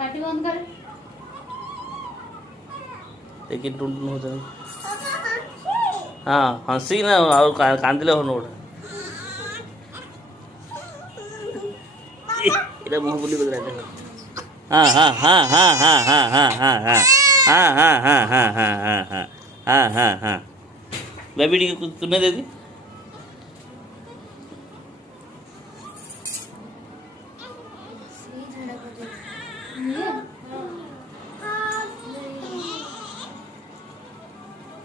Party बंद कर। लेकिन टुन टुन हो जाए। हाँ हंसी ना और कांदिले हो नोट इधर मुंह बोली बदला दे। हाँ हाँ हाँ हाँ हाँ हाँ हाँ हाँ हाँ हाँ हाँ हाँ हाँ हाँ हाँ हाँ हाँ हाँ हाँ बेबी टी तूने दे दी।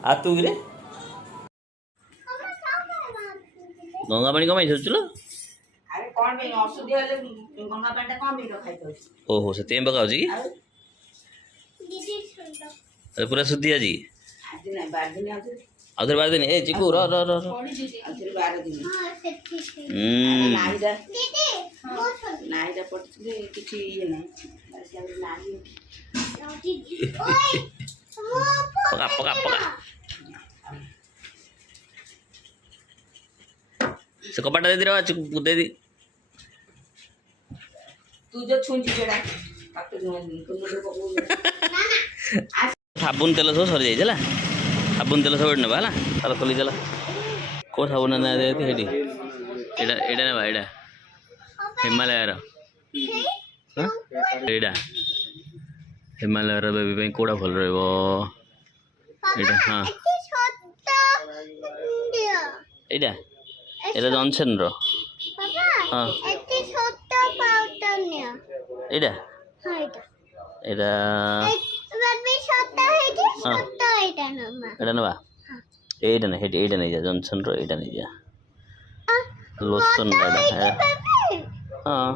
आ तू रे गंगा पानी कमाई सोचलो अरे कौन भी औषधि वाले गंगा पानी कौन भी खाई तो ओहो से तेम पकाओ जी अरे पूरा शुद्धि है जी आज नहीं 12 दिन आज अदर बार दिन ए चिकू रो रो रो रो आज 12 दिन नाहीदा दीदी नाहीदा पडले किती ये नाही बस यार नाही पका पका पका से कपाटा दे दी रो चिकू दे दी तू जो छुंची जेडा पाके तुम लोग साबुन तेल सब सरी जाइए है साबुन तेल सब ना है तार खोली चला कौ साबुन ना दे हेटी एडा एडा ना एडा हिमालय एडा हिमालय बेबी कोड़ा भल रहा हाँ एडा एडा जॉनसन रो हाँ एडा एडा एडा ना एडा ना हेटी एडा नहीं जा जॉनसन रो एडा नहीं जा लोशन एडा है हाँ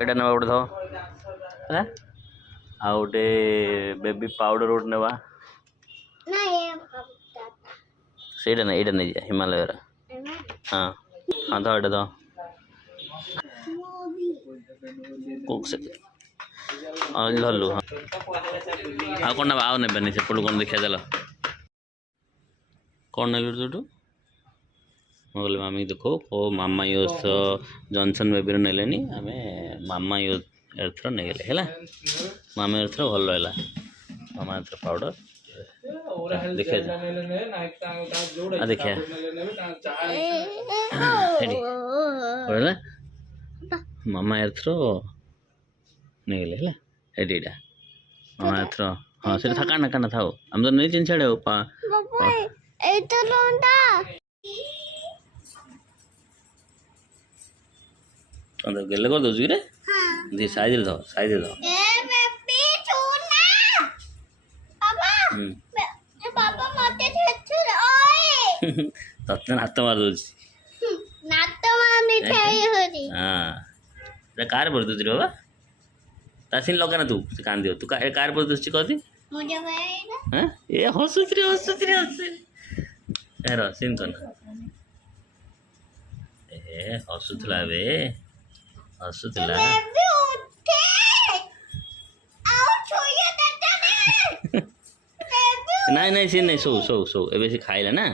एटा नवा गोटे थो है आ गोटे बेबी पाउडर गोटे नवा सेटा ना एटा नहीं जा हिमालय हाँ हाँ तो एटा तो कुक से लल्लू हाँ आ कौन ना आओ ने बनी से पुल कौन देखा चलो कौन नेलु तू बोले मामी देखो ओ मामा यूज जॉनसन बेबी नेलेनी आम मामा यूज एथर नहीं गले है मामा एथर भल रहा मामा एथर पाउडर देखिए देखिए मामा एथर नहीं गले है एडीटा मामा एथर हाँ से था काना काना था हम तो नहीं चिन छाड़े गेले कर दोगी रे दी साइज दो तत्न हाथ मार दो हाँ कार पर दूसरी बाबा तासिन लगा ना तू कान दियो तू कार पर दूसरी कह दी ए हसुच रे यार सीन करना ए हसुला बे हसुला नहीं नहीं सीन नहीं सो एबे से खाइला ना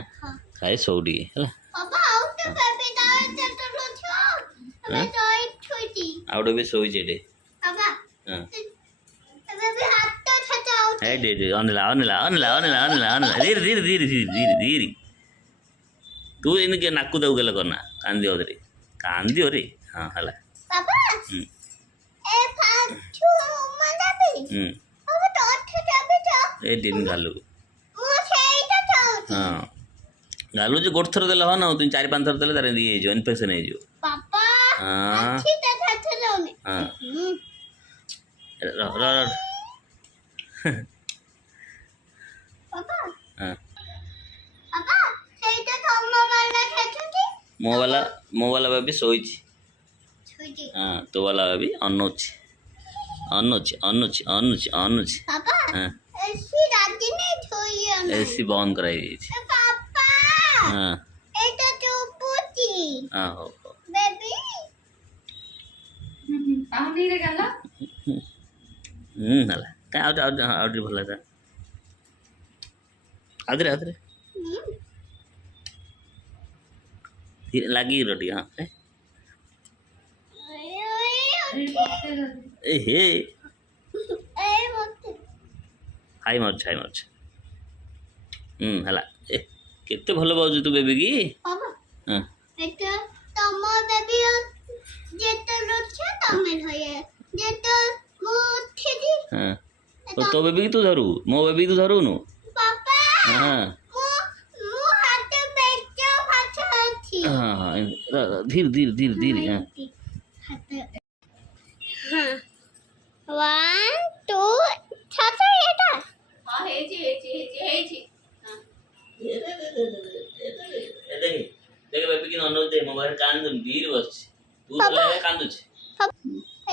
खाए सौ डी है आउट भी सोई जेडे हां है दे अनला धीरे तू इनके नाकू दऊ गेल करना कांदियो रे कांदियो रे हां हला पापा ए फाचू मनाबी पापा तो अच्छा जाबे तो ए दिन गालू मो सेइता चाहती हां गालू जो गोट थर देला हो ना तू 4-5 थर देले तारे दी जो इन्फेक्शन है जो पापा हां अच्छी तरह से लोने हां र पापा हां पापा सेइता थम्मा वाला खेचुती मो वाला बेबी सोईची हाँ तो वाला भी अनुच पापा हाँ ऐसी राती नहीं थोई ऐसी बंद कराई दी थी पापा हाँ ये तो चुपूची हाँ हो बेबी कहाँ नहीं रे गला हला क्या आउट भला था आदरे लगी रोटी हाँ ए हे हाई मार्च है केते भल पाऊँ तू बेबी की हाँ तम बेबी जेतो रोछ तमे धये जेतो मो उठिदी हाँ तो बेबी की तू धरू मो बेबी तू धरू नु पापा हाँ मो हाथ बेचो फाचा अछि हाँ हाँ धीरे हाँ हाँ 1 2 छात्र एटा हाँ हेची देख बेबी की अनुरोध दे मोबाइल कान धीरे बस तू चला कांदु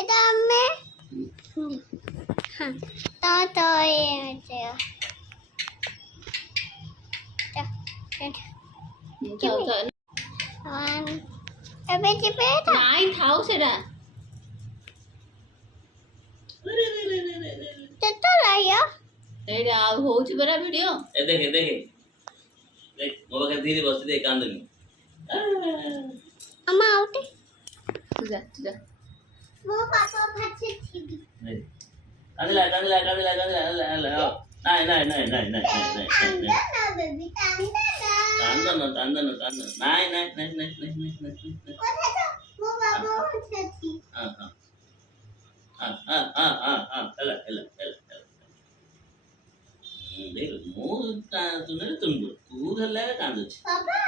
एटा में हाँ तो ये अच्छा ଏବେ ଯିବେ ନାଇଁ ଥାଉ ସେଟା କେତେବେଳେ ଏଇଟା ଆଉ ହଉଛି ପରା ଭିଡିଓ ए देख देख मोबाइल धीरे बस दे कांदुनी ଆମ ଆଉଟେ ତୁ ଯା ମୋ ପାପା ଭାଛି ଥିବି कांदला नहीं ନା ବେବି तांदन नहीं କଥା ତ ମୋ ବାବା ଭାଛି ଅଛି हाँ चला देख मु तुने तू धरला कांदु ବାବା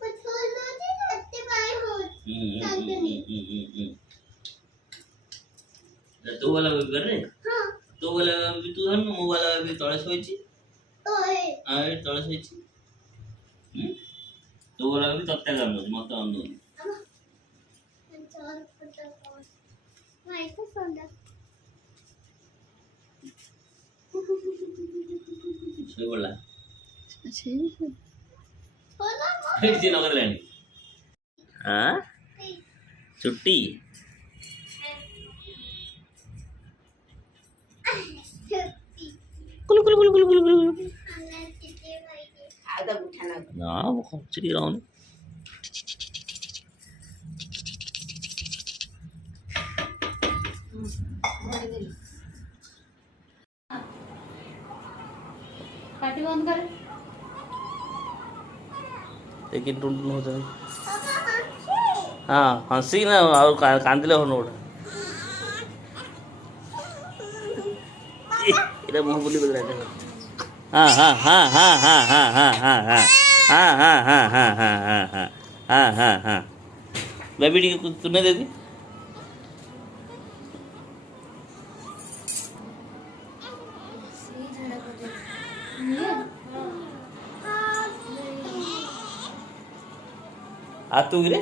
ପଛୁଲୁ ଯେ ସତ୍ୟ ପାଇଁ ହଉଛି तू वाला भी कर रे ହଁ तू वाला भी तू धर मो वाला भी तळे सोईची ଓଏ आय तळे सोईची तू वाला भी तत्ता कर मत अनु चल फटा कोस नाही तो सोंडा सोई बोला होला फिर जी नगर लेनी हां छुट्टी कुल ଆଉ ତା ଗୁଠା ନା ना वो खर्च की राउंड ପାଟି ବନ୍ଦ କରେ लेकिन टुन हो जाए हाँ हंसी ना और कांदिले हो नोट इधर मुंह बोली बदला दे हाँ बेबी टी तूने दे दी आ तू गिरे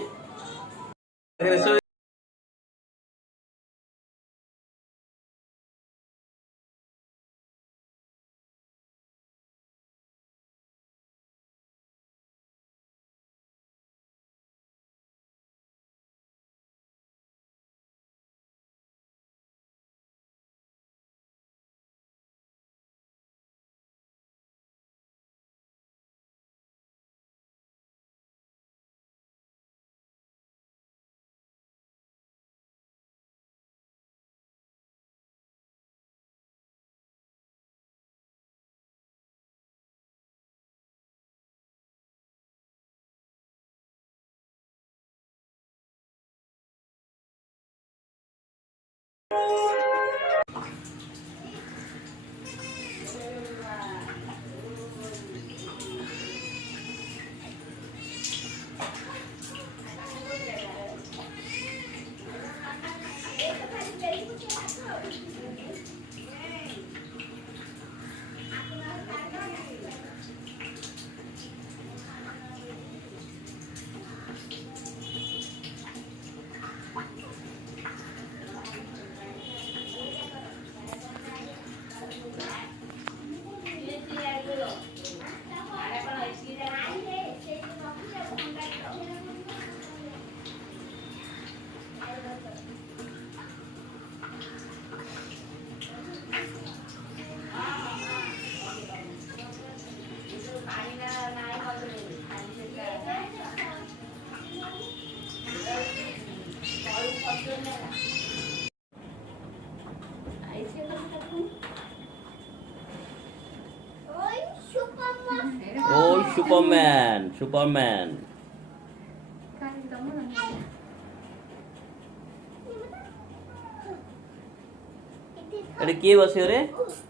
ओ सुपरमैन सुपरमैन एटे किए बसियो रे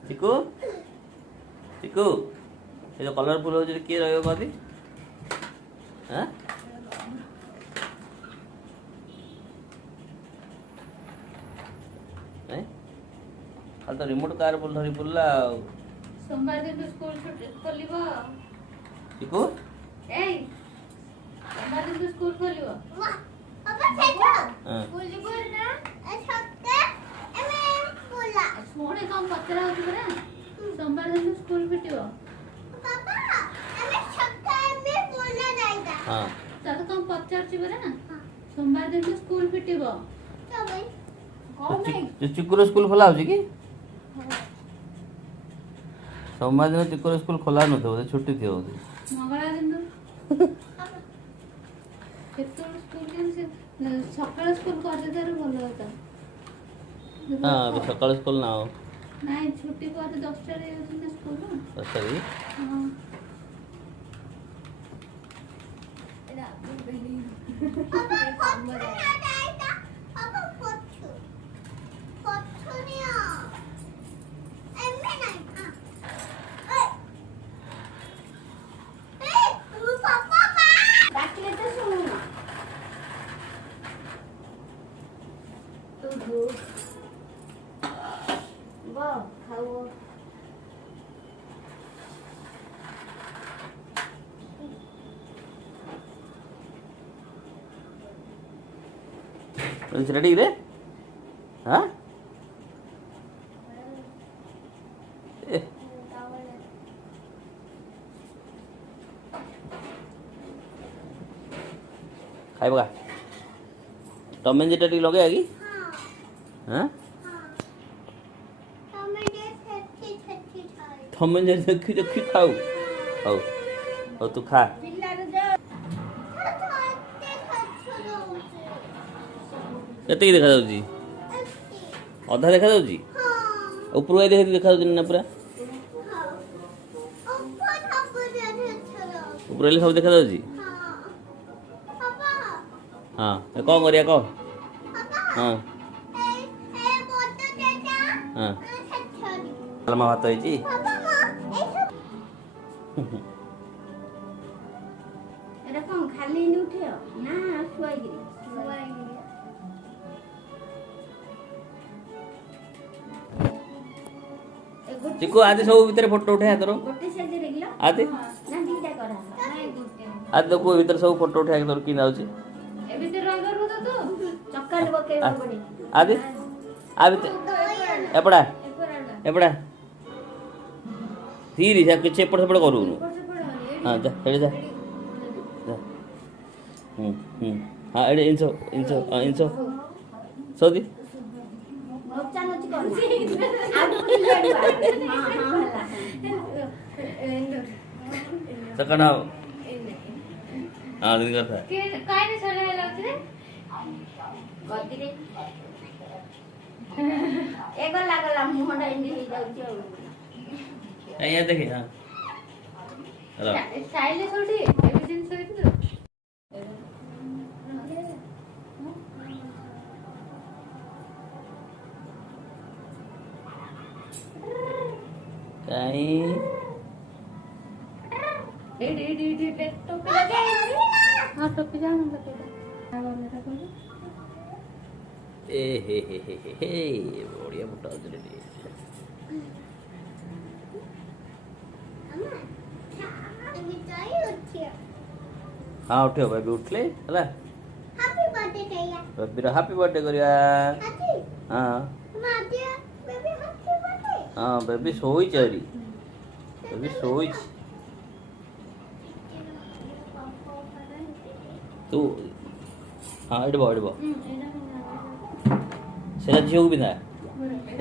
चिकू चिकू ये जो कलरफुल हो किए रहियो कदी हां नहीं कल तो रिमोट कार बोल धरी बुल्ला सोमवार दिन स्कूल खोलिबो चिकू एई सोमवार दिन स्कूल खोलिबो पापा छेछो स्कूल जीबो ना छक्के एमे बोला सोने कम पतरा होत बरा सोमवार दिन स्कूल फिटिबो पापा एमे छक्का एमे बोला जाईदा हां त कम पचार छी बरा ना सोमवार दिन स्कूल फिटिबो चल भाई चिकू स्कूल खोला हो कि सोमवार दिन चिकू स्कूल खोला न तो छुट्टी थी होती मंगला दिन केतोल स्कूल केन से सकाळ स्कूल कर दे तार भलो होता हां सकाळ स्कूल ना हो नहीं छुट्टी पर 10 टा रे होती ना स्कूल सही हां एला बेली पापा काम रे पापा पोछु पोछुनिया एमे नहीं हां ए तू पापा डाकले तो सुनु तू वाह खाओ Is ready रे हाँ खाई बगा टॉम एंड जेरी लगे आगी हाँ टॉम एंड जेरी देखी खाऊ खाऊ और तू खा केते देखा जाउची अधा देखा जाउची ऊपर वाले देखा जाउची ना पूरा ऊपर वाले सब देखा जाउची हां ए कौन करिया को हां हां अलमा बात होईची एरा कोन खाली नी उठियो ना सुआई गिरी चिकू आदि सब भीतर फोटो उठे तोर गोटे साइज रेगला आदि ना दीटा करा नहीं गोटे आदि देखो भीतर सब फोटो उठे तोर की नाउची ए भीतर रगर हो तो चक्का ले बके पड़ी आदि आ भीतर एपड़ा धीरे से कुछ एपड़ सेपड़ करू हां जा हेडे जा हां एडे इंसो सोदी नोचा नोची कर आउट उठी लेडवा हां हां हला सकना हां दिन करता के काय ने सले लागते रे गति रे एगो लागला मुहडा इंडी हे जाउची यहाँ देखे हाँ हेलो स्टाइल छोटी एविडेंस होई तो कहीं एडी टोपी लगा हां टोपी जान लगे आवा मेरा बोल ए हे बढ़िया मोटा उजले रे हाँ उठे बेबी उठले हला हैप्पी बर्थडे कहिया बेबी रा हैप्पी बर्थडे करिया हाँ मादिया बेबी हैप्पी बर्थडे हाँ बेबी सोई चरी बेबी सोई तू हाँ इडबो सेरा झियो भी था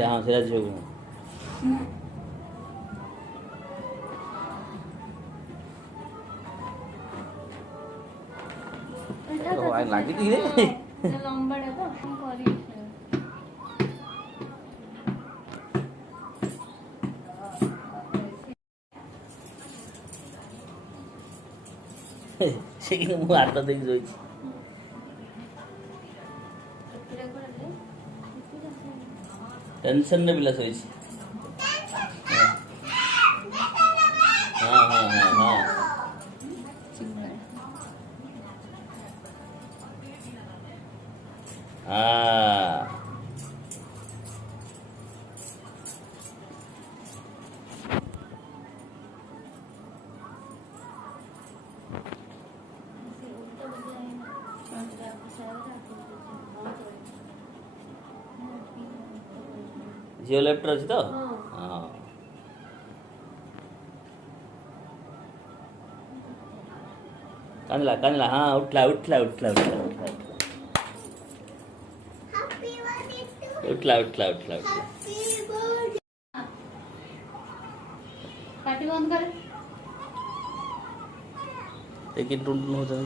हाँ सेरा झियो भी तो आई लागी थी रे लंबा डबा हम करी ସେ କିନ୍ତୁ ମୁଁ ହାତ ଦେଇକି ଶୋଇଛି। ଟେନସନରେ ପିଲା ଶୋଇଛି। ହଁ ହଁ ହଁ ହଁ ହଁ ଝିଅ ଲେଫ୍ଟରେ ଅଛି ତ? ହଁ କାନ୍ଦିଲା କାନ୍ଦିଲା ହଁ ଉଠିଲା ଉଠିଲା ଉଠିଲା ଉଠିଲା ଉଠିଲା ଉଠିଲା ଉଠିଲା ଉଠିଲା। पाटी बंद कर। देखिए टुन टुन होता है।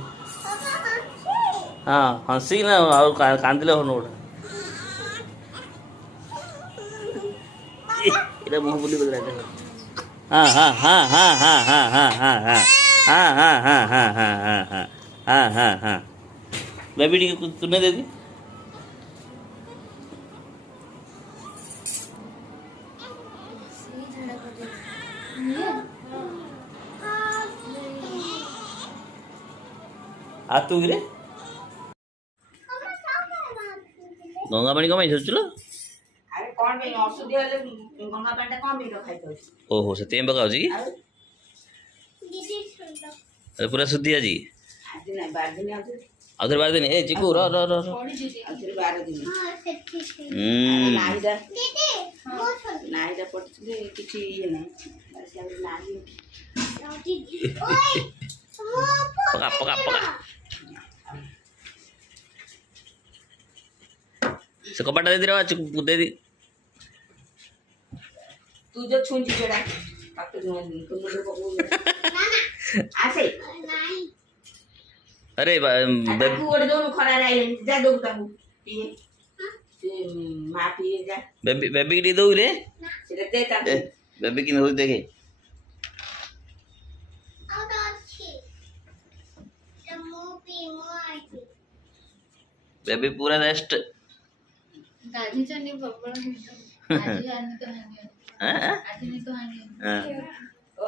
हाँ हंसी ना और कांदिले हो नोट इधर मुंह बोली बदल रहा है। हाँ हाँ हाँ हाँ हाँ हाँ हाँ हाँ हाँ हाँ हाँ हाँ हाँ हाँ हाँ हाँ हाँ हाँ हाँ बेबी टी को तूने दे दी। आ तू रे गंगा पानी कमाई सोचलो। अरे कौन भाई औषधि वाले गंगा पानी कौन भी रखाई तो ओहो से तेम पकाओ जी। अरे पूरा शुद्धि है जी। आज नहीं 12 दिन आज अगर 12 दिन ए चिकू रो रो रो रो आज 12 दिन नाहीदा दीदी नाहीदा पड़छले किछि ये नहीं बस हम नाही ओए पका पका पका से कपड़ा दे दे रे चिकू दे दी। तू जो छुंजी जेड़ा पाके जो तो मुझे को आसे नहीं अरे तू ओडे दोनो खरा राई जा दो ताऊ पिए से मा पिए जा बेबी बेबी की दो रे से दे ता बेबी की हो देखे और अच्छी मूवी मोई बेबी पूरा रेस्ट। दादी चंडी बब्बड़ आज आने तो नहीं हां आज नहीं तो आने हां ओ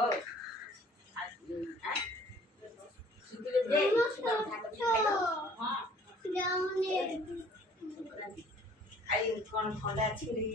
सुतले दे हां जाओ ने आई कौन ठंडा छी रे